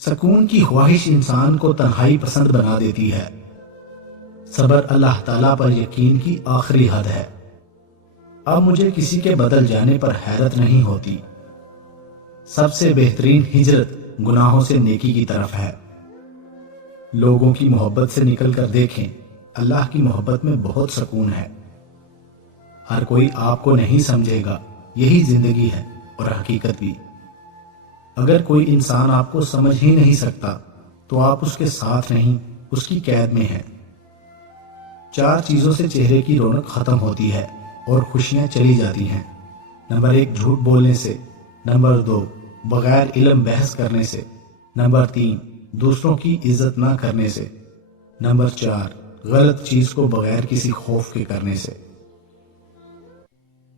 سکون کی خواہش انسان کو تنہائی پسند بنا دیتی ہے۔ صبر اللہ تعالیٰ پر یقین کی آخری حد ہے۔ اب مجھے کسی کے بدل جانے پر حیرت نہیں ہوتی۔ سب سے بہترین ہجرت گناہوں سے نیکی کی طرف ہے۔ لوگوں کی محبت سے نکل کر دیکھیں، اللہ کی محبت میں بہت سکون ہے۔ ہر کوئی آپ کو نہیں سمجھے گا، یہی زندگی ہے اور حقیقت بھی۔ اگر کوئی انسان آپ کو سمجھ ہی نہیں سکتا تو آپ اس کے ساتھ نہیں، اس کی قید میں ہیں۔ 4 چیزوں سے چہرے کی رونق ختم ہوتی ہے اور خوشیاں چلی جاتی ہیں۔ نمبر 1 جھوٹ بولنے سے، نمبر 2 بغیر علم بحث کرنے سے، نمبر 3 دوسروں کی عزت نہ کرنے سے، نمبر 4 غلط چیز کو بغیر کسی خوف کے کرنے سے۔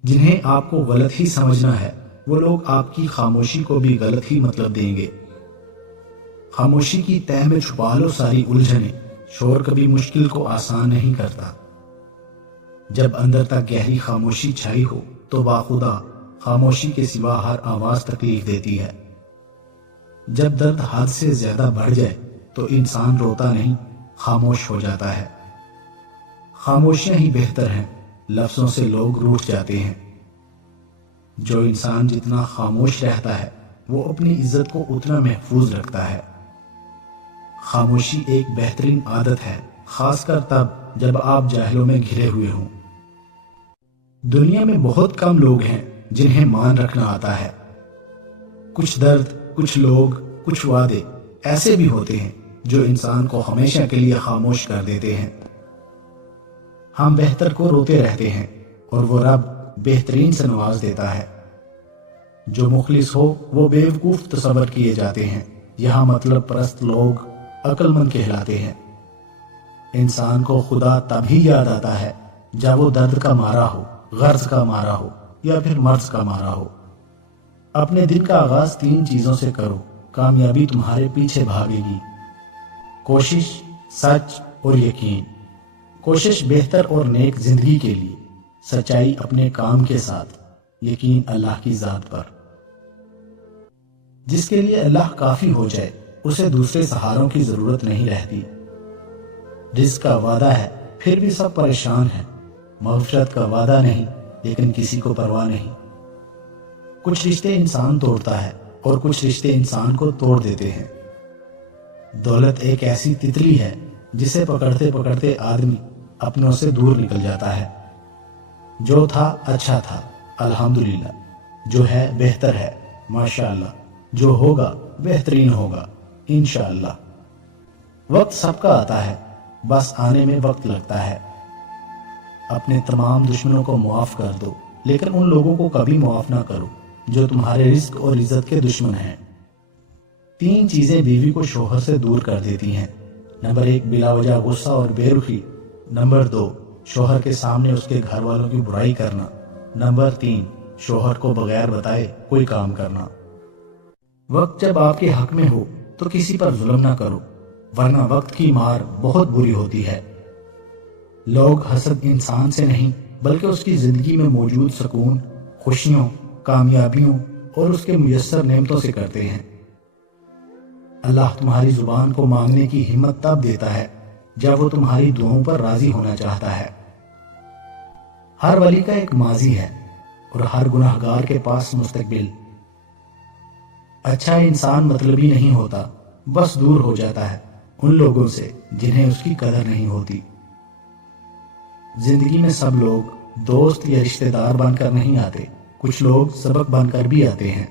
جنہیں آپ کو غلط ہی سمجھنا ہے وہ لوگ آپ کی خاموشی کو بھی غلط ہی مطلب دیں گے۔ خاموشی کی تہ میں چھپا لو ساری الجھنیں، شور کبھی مشکل کو آسان نہیں کرتا۔ جب اندر تک گہری خاموشی چھائی ہو تو باخدا خاموشی کے سوا ہر آواز تکلیف دیتی ہے۔ جب درد حد سے زیادہ بڑھ جائے تو انسان روتا نہیں، خاموش ہو جاتا ہے۔ خاموشیاں ہی بہتر ہیں، لفظوں سے لوگ روٹھ جاتے ہیں۔ جو انسان جتنا خاموش رہتا ہے وہ اپنی عزت کو اتنا محفوظ رکھتا ہے۔ خاموشی ایک بہترین عادت ہے، خاص کر تب جب آپ جاہلوں میں گھرے ہوئے ہوں۔ دنیا میں بہت کم لوگ ہیں جنہیں مان رکھنا آتا ہے۔ کچھ درد، کچھ لوگ، کچھ وعدے ایسے بھی ہوتے ہیں جو انسان کو ہمیشہ کے لیے خاموش کر دیتے ہیں۔ ہم بہتر کو روتے رہتے ہیں اور وہ رب بہترین سے نواز دیتا ہے۔ جو مخلص ہو وہ بیوقوف تصور کیے جاتے ہیں، یہاں مطلب پرست لوگ عقل مند کہلاتے ہیں۔ انسان کو خدا تبھی یاد آتا ہے جب وہ درد کا مارا ہو، غرض کا مارا ہو یا پھر مرض کا مارا ہو۔ اپنے دن کا آغاز 3 چیزوں سے کرو، کامیابی تمہارے پیچھے بھاگے گی۔ کوشش، سچ اور یقین۔ کوشش بہتر اور نیک زندگی کے لیے، سچائی اپنے کام کے ساتھ، یقین اللہ کی ذات پر۔ جس کے لیے اللہ کافی ہو جائے اسے دوسرے سہاروں کی ضرورت نہیں رہتی۔ رزق کا وعدہ ہے پھر بھی سب پریشان ہیں، مغفرت کا وعدہ نہیں لیکن کسی کو پرواہ نہیں۔ کچھ رشتے انسان توڑتا ہے اور کچھ رشتے انسان کو توڑ دیتے ہیں۔ دولت ایک ایسی تتلی ہے جسے پکڑتے پکڑتے آدمی اپنوں سے دور نکل جاتا ہے۔ جو تھا اچھا تھا، الحمدللہ۔ جو ہے بہتر ہے، ماشاءاللہ۔ جو ہوگا بہترین ہوگا، انشاءاللہ۔ وقت سب کا آتا ہے، بس آنے میں وقت لگتا ہے۔ اپنے تمام دشمنوں کو معاف کر دو، لیکن ان لوگوں کو کبھی معاف نہ کرو جو تمہارے رزق اور عزت کے دشمن ہیں۔ 3 چیزیں بیوی کو شوہر سے دور کر دیتی ہیں۔ نمبر 1 بلا وجہ غصہ اور بے رخی، نمبر 2 شوہر کے سامنے اس کے گھر والوں کی برائی کرنا، نمبر 3 شوہر کو بغیر بتائے کوئی کام کرنا۔ وقت جب آپ کے حق میں ہو تو کسی پر ظلم نہ کرو، ورنہ وقت کی مار بہت بری ہوتی ہے۔ لوگ حسد انسان سے نہیں بلکہ اس کی زندگی میں موجود سکون، خوشیوں، کامیابیوں اور اس کے میسر نعمتوں سے کرتے ہیں۔ اللہ تمہاری زبان کو مانگنے کی ہمت تب دیتا ہے جب وہ تمہاری دعاؤں پر راضی ہونا چاہتا ہے۔ ہر ولی کا ایک ماضی ہے اور ہر گناہگار کے پاس مستقبل۔ اچھا انسان مطلبی نہیں ہوتا، بس دور ہو جاتا ہے ان لوگوں سے جنہیں اس کی قدر نہیں ہوتی۔ زندگی میں سب لوگ دوست یا رشتہ دار بن کر نہیں آتے، کچھ لوگ سبق بن کر بھی آتے ہیں۔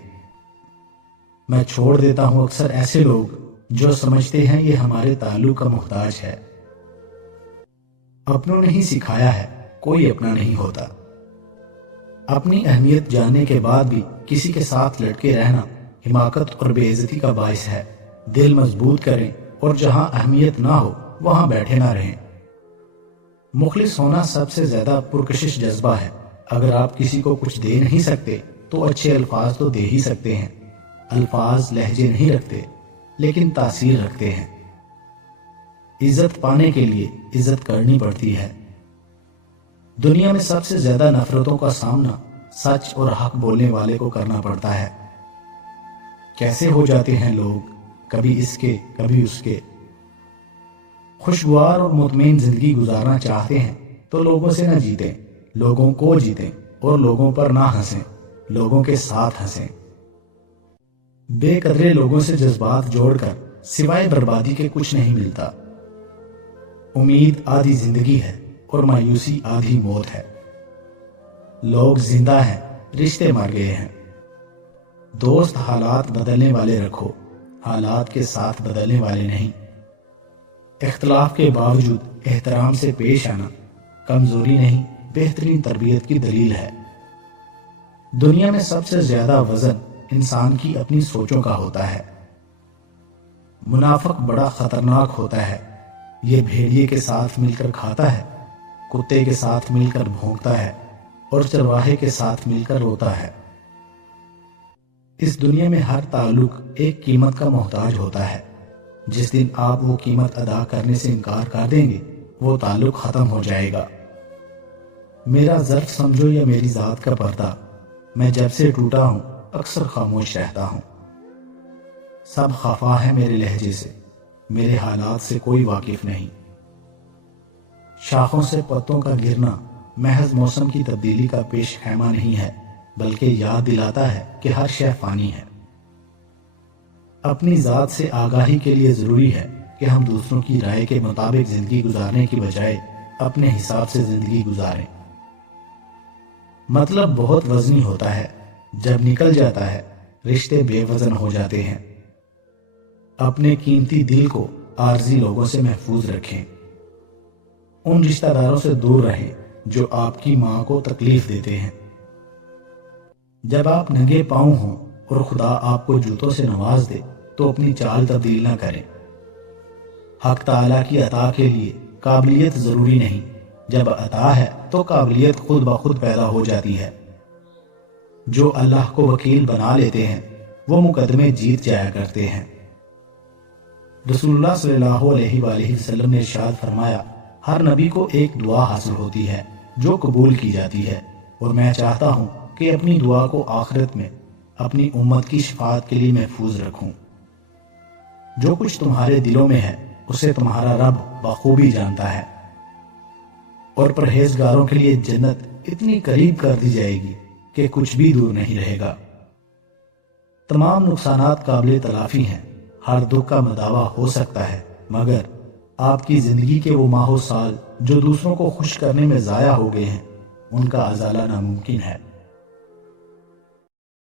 میں چھوڑ دیتا ہوں اکثر ایسے لوگ جو سمجھتے ہیں یہ ہمارے تعلق کا محتاج ہے۔ اپنوں نے ہی سکھایا ہے کوئی اپنا نہیں ہوتا۔ اپنی اہمیت جاننے کے بعد بھی کسی کے ساتھ لٹکے رہنا حماقت اور بے عزتی کا باعث ہے۔ دل مضبوط کریں اور جہاں اہمیت نہ ہو وہاں بیٹھے نہ رہیں۔ مخلص ہونا سب سے زیادہ پرکشش جذبہ ہے۔ اگر آپ کسی کو کچھ دے نہیں سکتے تو اچھے الفاظ تو دے ہی سکتے ہیں۔ الفاظ لہجے نہیں رکھتے لیکن تاثیر رکھتے ہیں۔ عزت پانے کے لیے عزت کرنی پڑتی ہے۔ دنیا میں سب سے زیادہ نفرتوں کا سامنا سچ اور حق بولنے والے کو کرنا پڑتا ہے۔ کیسے ہو جاتے ہیں لوگ کبھی اس کے کبھی اس کے۔ خوشگوار اور مطمئن زندگی گزارنا چاہتے ہیں تو لوگوں سے نہ جیتیں، لوگوں کو جیتیں اور لوگوں پر نہ ہنسیں، لوگوں کے ساتھ ہنسیں۔ بے قدرے لوگوں سے جذبات جوڑ کر سوائے بربادی کے کچھ نہیں ملتا۔ امید آدھی زندگی ہے اور مایوسی آدھی موت ہے۔ لوگ زندہ ہیں، رشتے مر گئے ہیں۔ دوست حالات بدلنے والے رکھو، حالات کے ساتھ بدلنے والے نہیں۔ اختلاف کے باوجود احترام سے پیش آنا کمزوری نہیں، بہترین تربیت کی دلیل ہے۔ دنیا میں سب سے زیادہ وزن انسان کی اپنی سوچوں کا ہوتا ہے۔ منافق بڑا خطرناک ہوتا ہے، یہ بھیڑیے کے ساتھ مل کر کھاتا ہے، کتے کے ساتھ مل کر بھونکتا ہے اور چرواہے کے ساتھ مل کر روتا ہے۔ اس دنیا میں ہر تعلق ایک قیمت کا محتاج ہوتا ہے۔ جس دن آپ وہ قیمت ادا کرنے سے انکار کر دیں گے وہ تعلق ختم ہو جائے گا۔ میرا ظرف سمجھو یا میری ذات کا پردہ، میں جب سے ٹوٹا ہوں اکثر خاموش رہتا ہوں۔ سب خفا ہے میرے لہجے سے، میرے حالات سے کوئی واقف نہیں۔ شاخوں سے پتوں کا گرنا محض موسم کی تبدیلی کا پیش خیمہ نہیں ہے، بلکہ یاد دلاتا ہے کہ ہر شے فانی ہے۔ اپنی ذات سے آگاہی کے لیے ضروری ہے کہ ہم دوسروں کی رائے کے مطابق زندگی گزارنے کی بجائے اپنے حساب سے زندگی گزاریں۔ مطلب بہت وزنی ہوتا ہے، جب نکل جاتا ہے رشتے بے وزن ہو جاتے ہیں۔ اپنے قیمتی دل کو عارضی لوگوں سے محفوظ رکھیں۔ ان رشتہ داروں سے دور رہیں جو آپ کی ماں کو تکلیف دیتے ہیں۔ جب آپ ننگے پاؤں ہوں اور خدا آپ کو جوتوں سے نواز دے تو اپنی چال تبدیل نہ کریں۔ حق تعالیٰ کی عطا کے لیے قابلیت ضروری نہیں، جب عطا ہے تو قابلیت خود بخود پیدا ہو جاتی ہے۔ جو اللہ کو وکیل بنا لیتے ہیں وہ مقدمے جیت جایا کرتے ہیں۔ رسول اللہ صلی اللہ علیہ وآلہ وسلم نے ارشاد فرمایا، ہر نبی کو ایک دعا حاصل ہوتی ہے جو قبول کی جاتی ہے، اور میں چاہتا ہوں کہ اپنی دعا کو آخرت میں اپنی امت کی شفاعت کے لیے محفوظ رکھوں۔ جو کچھ تمہارے دلوں میں ہے اسے تمہارا رب بخوبی جانتا ہے، اور پرہیزگاروں کے لیے جنت اتنی قریب کر دی جائے گی کہ کچھ بھی دور نہیں رہے گا۔ تمام نقصانات قابل تلافی ہیں، ہر دکھ کا مداوع ہو سکتا ہے، مگر آپ کی زندگی کے وہ ماہ و سال جو دوسروں کو خوش کرنے میں ضائع ہو گئے ہیں ان کا ازالہ ناممکن ہے۔